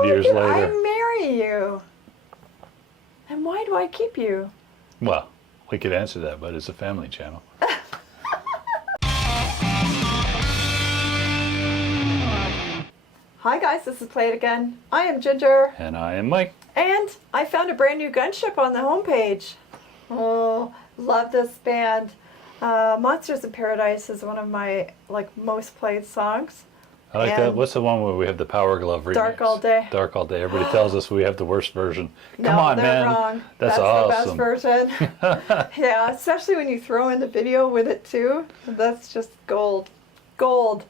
25 years later. I marry you? And why do I keep you? Well, we could answer that, but it's a family channel. Hi guys, this is Play It Again. I am Ginger. And I am Mike. And I found a brand new Gunship on the homepage. Oh, love this band. Monsters in Paradise is one of my most played songs. I like that. What's the one where we have the Power Glove remix? Dark All Day. Dark All Day. Everybody tells us we have the worst version. Come no, on, they're man. Wrong. That's the awesome. best version. Yeah, especially when you throw in the video with it too. That's just gold. Gold.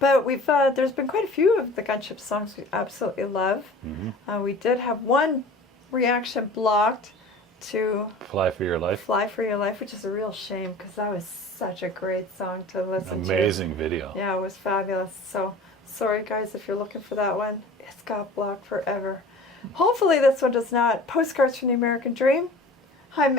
But we've there's been quite a few of the Gunship songs we absolutely love. Mm-hmm. We did have one reaction blocked to Fly for Your Life. Fly for Your Life, which is a real shame because that was such a great song to listen to. Amazing video. Yeah, it was fabulous. So sorry guys if you're looking for that one. It's got blocked forever. Hopefully this one does not. Postcards from the American Dream. I'm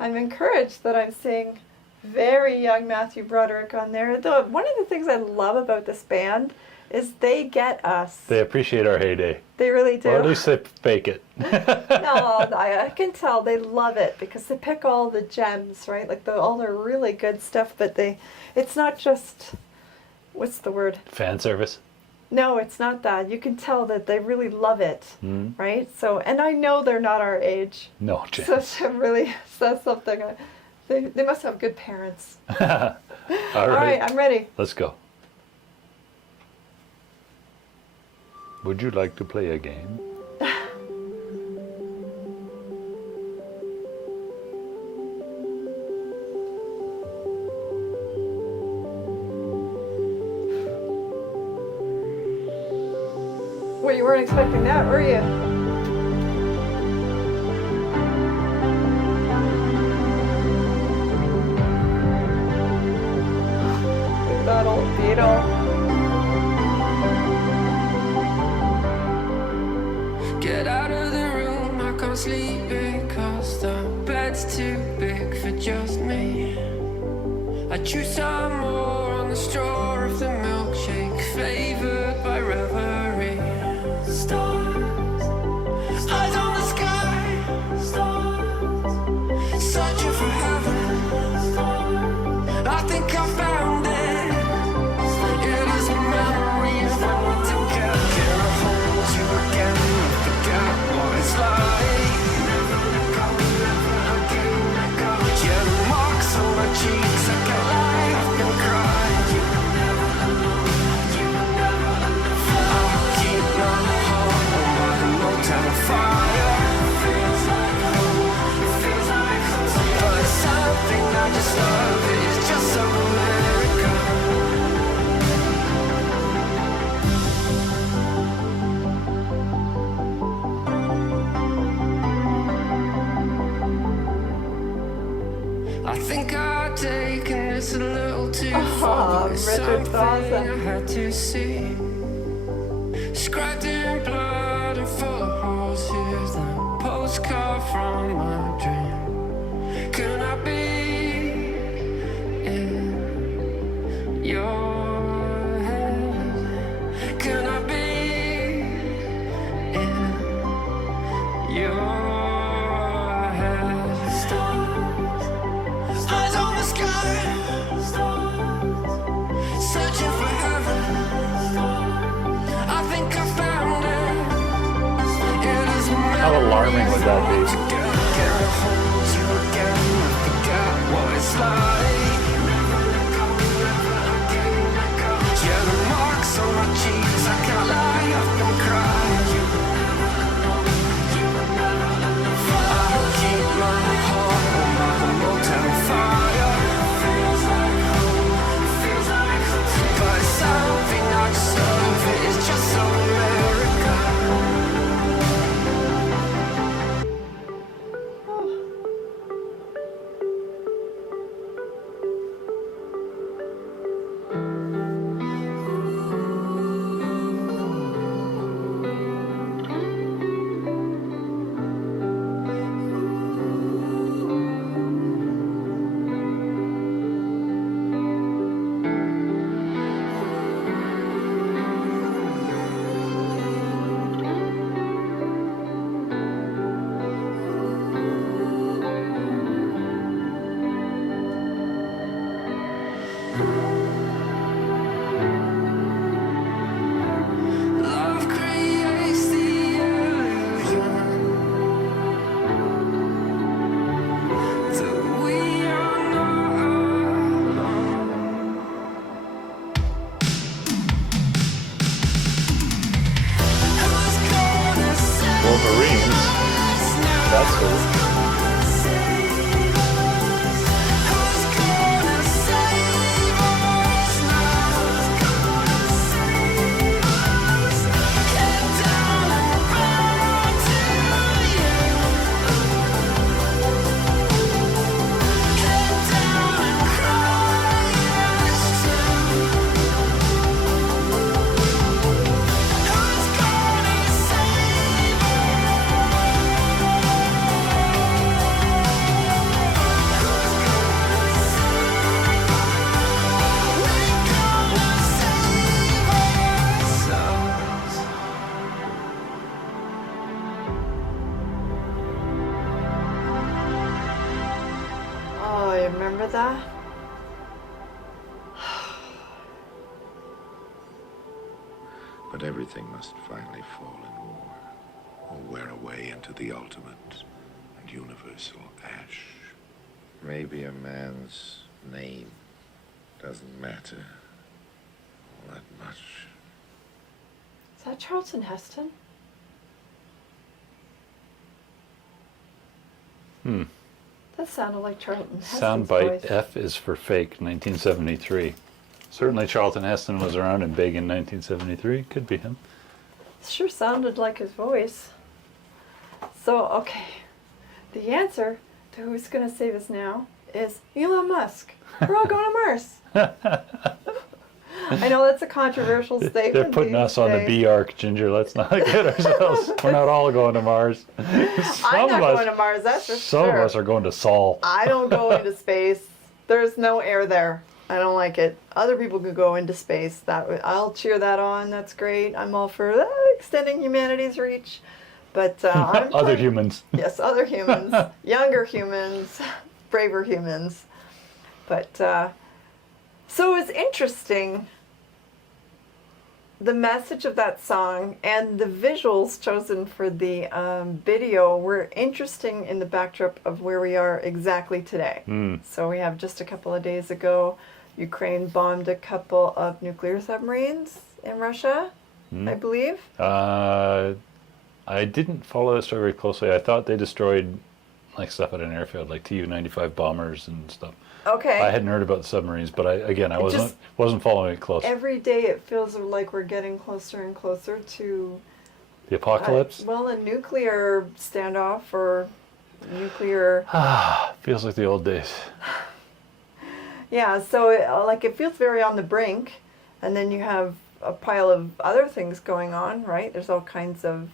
encouraged that I'm seeing very young Matthew Broderick on there. Though one of the things I love about this band is they get us. They appreciate our heyday. They really do. Or at least they fake it. No, I can tell they love it because they pick all the gems, right? Like all the really good stuff, but it's not just, what's the word? Fan service? No, it's not that. You can tell that they really love it, right? So, and I know they're not our age. No chance. So it really says something. They must have good parents. All right, I'm ready. Let's go. Would you like to play a game? Well, you weren't expecting that, were you? Look at that old beetle. Get out of the room, I can't sleep because the bed's too big for just me. I chew some more on the straw of the milkshake, flavored by reverie. Stars, eyes on the sky. Stars, searching for heaven. Stars, I think I found it. It is a memory of all together. Can I hold you again? What it's like. Yeah, the marks on my cheeks, I can't lie, I've been crying. I'll keep my heart on by the motel fire. But it's something I just love, it's just so American. I think I've taken this a little too far. It's Richard something Dawson. I had to see. Scratched in blood and full of holes. Here's the postcard from my dream. Can I be in your head? Can I be in your eyes on the sky, searching for heaven. I think I found it. It is How alarming would that be? Can I hold you again? I forgot what it's like. Yeah, the marks on my cheeks, I can't lie, I've been crying. I'll keep my heart on by the motel fire. But it's something I just love, it's just so American. Marines. That's cool. Oh, you remember that? But everything must finally fall in war, or wear away into the ultimate and universal ash. Maybe a man's name doesn't matter all that much. Is that Charlton Heston? That sounded like Charlton Heston's Soundbite voice. F is for fake, 1973. Certainly Charlton Heston was around and big in 1973. Could be him. Sure sounded like his voice. So, okay. The answer to who's going to save us now is Elon Musk. We're all going to Mars. I know that's a controversial statement. They're putting us on the B arc, Ginger. Let's not get ourselves. We're not all going to Mars. I'm not going to Mars, that's for Some sure. of us are going to Sol. I don't go into space. There's no air there. I don't like it. Other people could go into space. I'll cheer that on. That's great. I'm all for extending humanity's reach. But I'm Other humans. Yes, other humans, younger humans, braver humans. But so it was interesting. The message of that song and the visuals chosen for the video were interesting in the backdrop of where we are exactly today. So we have just a couple of days ago, Ukraine bombed a couple of nuclear submarines in Russia, I believe. I didn't follow the story very closely. I thought they destroyed like stuff at an airfield, like Tu-95 bombers and stuff. Okay. I hadn't heard about the submarines, but I wasn't following it close. Every day it feels like we're getting closer and closer to The apocalypse? a nuclear standoff or nuclear. Feels like the old days. Yeah, so it feels very on the brink, and then you have a pile of other things going on, right? There's all kinds of.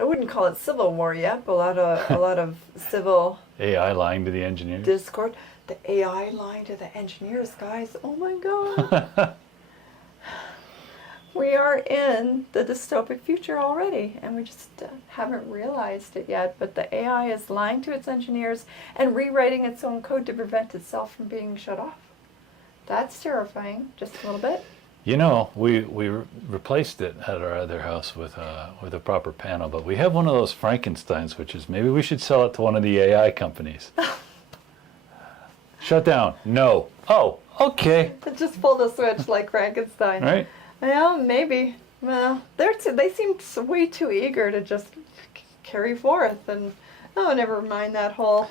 I wouldn't call it civil war yet, but a lot of civil AI lying to the engineers. discord. The AI lying to the engineers, guys. Oh my god. We are in the dystopic future already, and we just haven't realized it yet. But the AI is lying to its engineers and rewriting its own code to prevent itself from being shut off. That's terrifying, just a little bit. You know, we replaced it at our other house with a proper panel, but we have one of those Frankenstein switches. Maybe we should sell it to one of the AI companies. Shut down. No. Oh, okay. It just pulled a switch like Frankenstein. Right? Well, maybe. Well, they seem way too eager to just carry forth, and never mind that whole.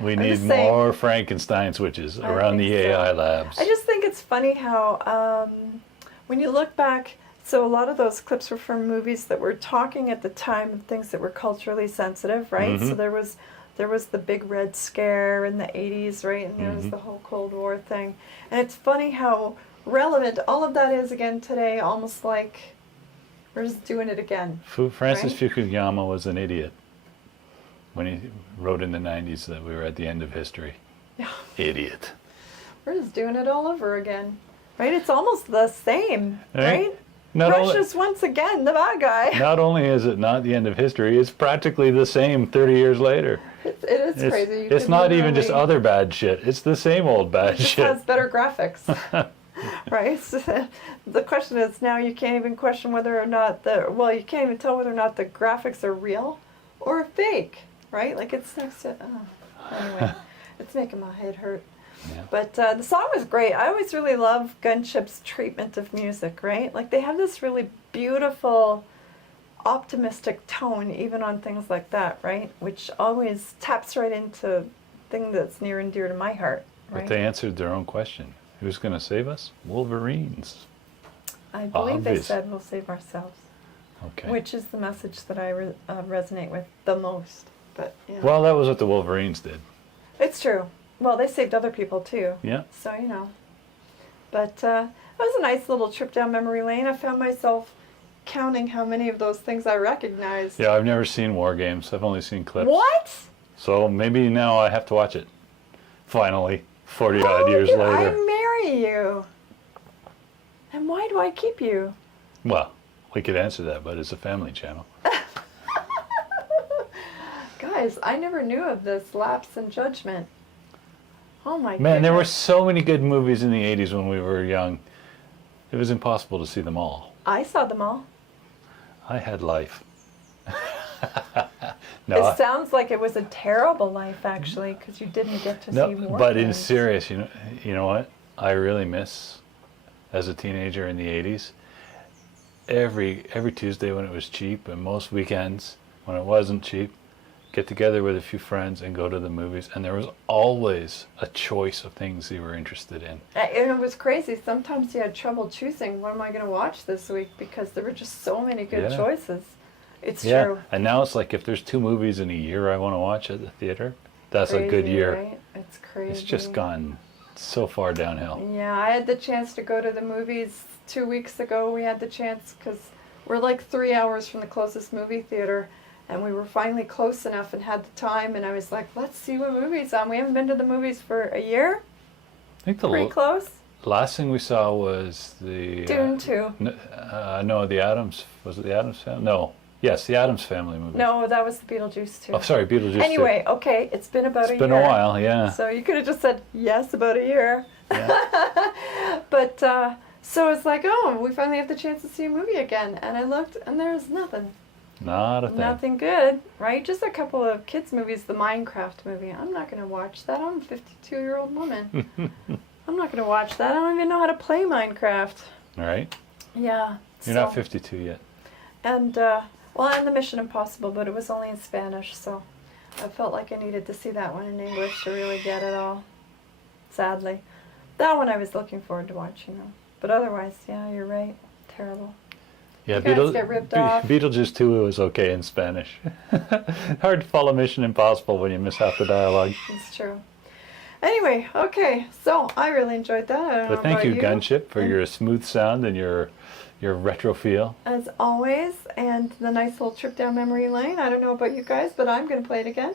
We I'm need just saying- more Frankenstein switches around the think so. AI labs. I just think it's funny how when you look back, so a lot of those clips were from movies that were talking at the time of things that were culturally sensitive, right? So there was the big Red Scare in the 80s, right? And there was the whole Cold War thing. And it's funny how relevant all of that is again today, almost like we're just doing it again. Francis right? Fukuyama was an idiot when he wrote in the 90s that we were at the end of history. Yeah. Idiot. We're just doing it all over again, right? It's almost the same, Right. right? Not only- Russia's once again the bad guy. Not only is it not the end of history, it's practically the same 30 years later. It is It's, crazy. You it's could not even just literally- other bad shit. It's the same old bad It just shit. has better graphics. Right? So the question is now you can't even question whether or not you can't even tell whether or not the graphics are real or fake, right? Like it's next to, anyway, it's making my head hurt. Yeah. But the song was great. I always really love Gunship's treatment of music, right? Like they have this really beautiful optimistic tone even on things like that, right? Which always taps right into thing that's near and dear to my heart, right? But they answered their own question. Who's going to save us? Wolverines. I believe they Obvious. said we'll save ourselves, Okay. which is the message that I resonate with the most. But yeah, Well, that was what the Wolverines did. it's true. Well, they saved other people too. Yeah. So, you know. But it was a nice little trip down memory lane. I found myself counting how many of those things I recognized. Yeah, I've never seen War Games. I've only seen clips. What? So maybe now I have to watch it. Finally, 40 odd years did later. I marry you? And why do I keep you? Well, we could answer that, but it's a family channel. Guys, I never knew of this lapse in judgment. Oh my goodness. Man, there were so many good movies in the 80s when we were young. It was impossible to see them all. I saw them all. I had life. No, It sounds like it was a terrible life, actually, because you didn't get to see no, more but in things. serious, you know what? I really miss, as a teenager in the 80s, every Tuesday when it was cheap, and most weekends when it wasn't cheap, get together with a few friends and go to the movies, and there was always a choice of things you were interested in. And it was crazy. Sometimes you had trouble choosing, what am I going to watch this week? Because there were just so many good Yeah. choices. It's Yeah, true. and now it's like if there's 2 movies in a year I want to watch at the theater, that's a good Crazy, year. Right? It's crazy. It's just gone so far downhill. Yeah, I had the chance to go to the movies 2 weeks ago. We had the chance because we're like 3 hours from the closest movie theater. And we were finally close enough and had the time. And I was like, let's see what movie's on. We haven't been to the movies for a year. I think the Pretty close. last thing we saw was the Dune 2. no, the Adams. Was it the Adams Family? No. Yes, the Adams Family movie. No, that was the Beetlejuice 2. Oh, sorry, Beetlejuice. too. Anyway, okay, it's been about a It's year. been a while, yeah. So you could have just said, yes, about a year. Yeah. But, so it's like, oh, we finally have the chance to see a movie again. And I looked, and there's nothing. Not a thing. Nothing good, right? Just a couple of kids' movies. The Minecraft movie. I'm not going to watch that. I'm a 52-year-old woman. I'm not going to watch that. I don't even know how to play Minecraft. All right. Yeah. You're not 52 yet. And, well, and the Mission Impossible, but it was only in Spanish, so I felt like I needed to see that one in English to really get it all. Sadly. That one I was looking forward to watching, though. But otherwise, yeah, you're right. Terrible. Yeah, You guys get ripped off. Beetlejuice 2 was okay in Spanish. Hard to follow Mission Impossible when you miss half the dialogue. It's true. Anyway, okay, so I really enjoyed that. I don't know But thank about you, Gunship, for your smooth sound and your retro feel. As always, and the nice little trip down memory lane. I don't know about you guys, but I'm going to play it again.